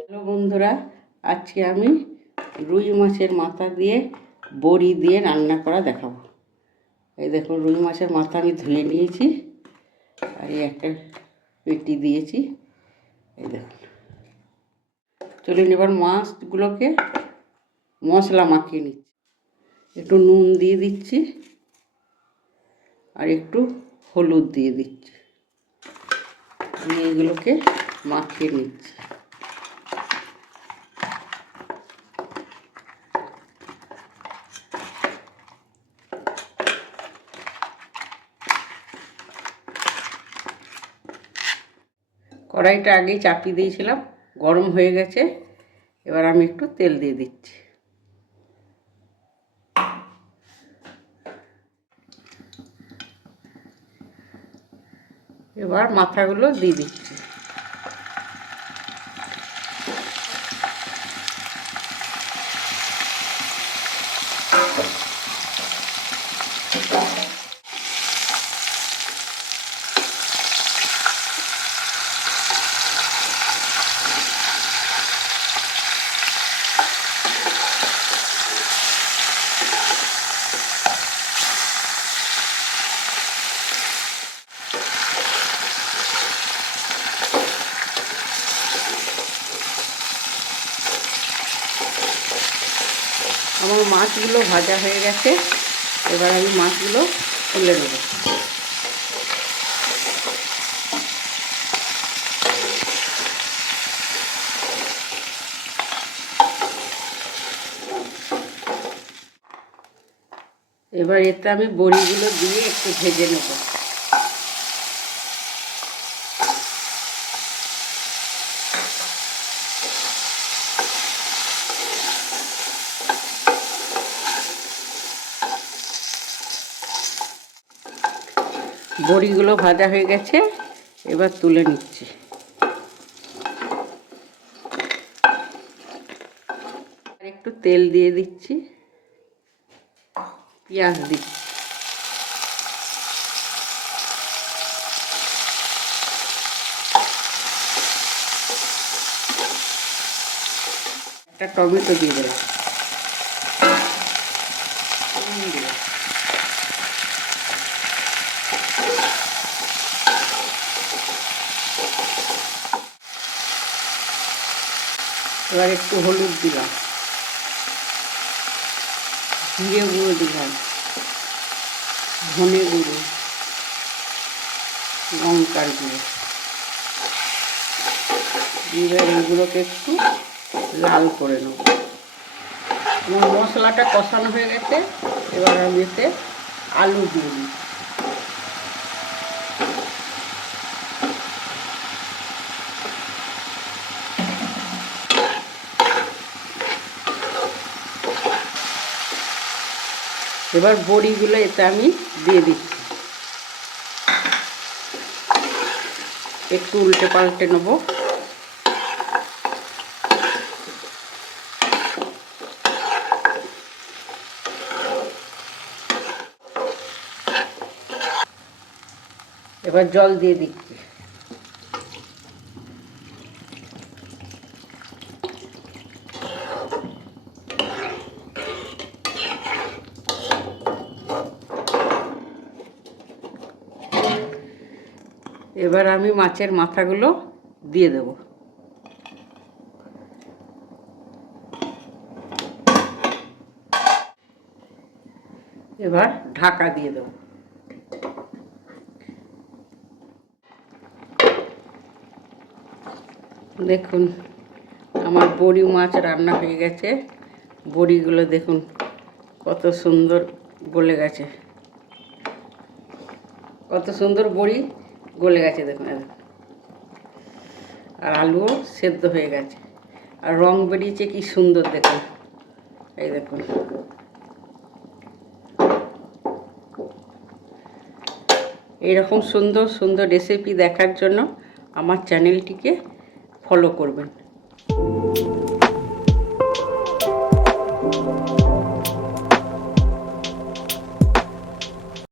Hello বন্ধুরা, আজকে আমি রুই মাছের মাথা দিয়ে বড়ি দিয়ে রান্না করা দেখাবো। এই দেখুন, রুই মাছের মাথা আমি ধুয়ে নিয়েছি আর এই একটা পেটি দিয়েছি। এই দেখুন। চলুন এবার মাছগুলোকে মশলা মাখিয়ে নিচ্ছি। একটু নুন দিয়ে দিচ্ছি আর একটু হলুদ দিয়ে দিচ্ছি। দিয়ে এগুলোকে মাখিয়ে নিচ্ছি। কড়াইটা আগেই চাপিয়ে দিয়েছিলাম, গরম হয়ে গেছে, এবার আমি একটু তেল দিয়ে দিচ্ছি। এবার মাথাগুলো দিয়ে দিচ্ছি। আমার মাছগুলো ভাজা হয়ে গেছে। এবার আমি মাছগুলো তুলে নেব। এবার এতে আমি বড়িগুলো দিয়ে একটু ভেজে নেব। বড়িগুলো ভাজা হয়ে গেছে, এবার তুলে নিচ্ছি। একটু তেল দিয়ে দিচ্ছি, পেঁয়াজ দিচ্ছি। একটা টমেটো দিয়ে দেবো নুন দিলাম। এবার একটু হলুদ দিলাম। জিরে গুঁড়ো দিলাম। ধনে গুঁড়ো, লঙ্কার গুঁড়ো। এবার এগুলোকে একটু লাল করে নেব। আমার মশলাটা কষানো হয়ে গেছে, এবার আমি এতে আলু দিয়ে দিই এবার বড়িগুলো এতে আমি দিয়ে দিচ্ছি। একটু উল্টে পাল্টে নেব। এবার জল দিয়ে দিচ্ছি। এবার আমি মাছের মাথাগুলো দিয়ে দেব। এবার ঢাকা দিয়ে দেব। দেখুন, আমার বড়ি মাছ রান্না হয়ে গেছে। বড়িগুলো দেখুন, কত সুন্দর গলে গেছে। কত সুন্দর বড়ি। গলে গেছে, দেখুন আর আলুও সেদ্ধ হয়ে গেছে। আর রং বেরিয়েছে, কি সুন্দর, দেখুন। এই দেখুন। এইরকম সুন্দর সুন্দর রেসিপি দেখার জন্য আমার চ্যানেলটিকে ফলো করবেন।